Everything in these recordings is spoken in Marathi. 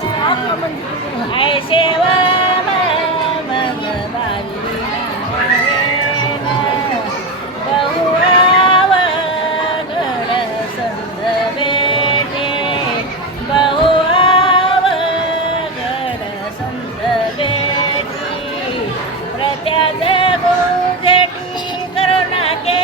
आय मे बौ आबार संद भेटे बौआंद बेटी प्रत्या जी corona K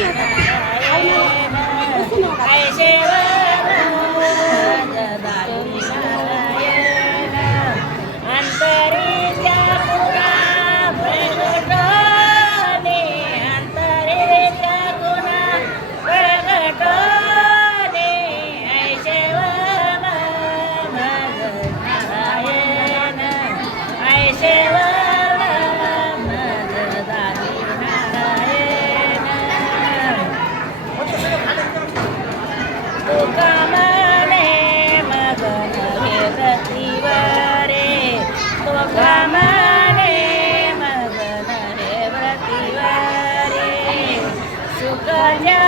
Thank you. Yeah.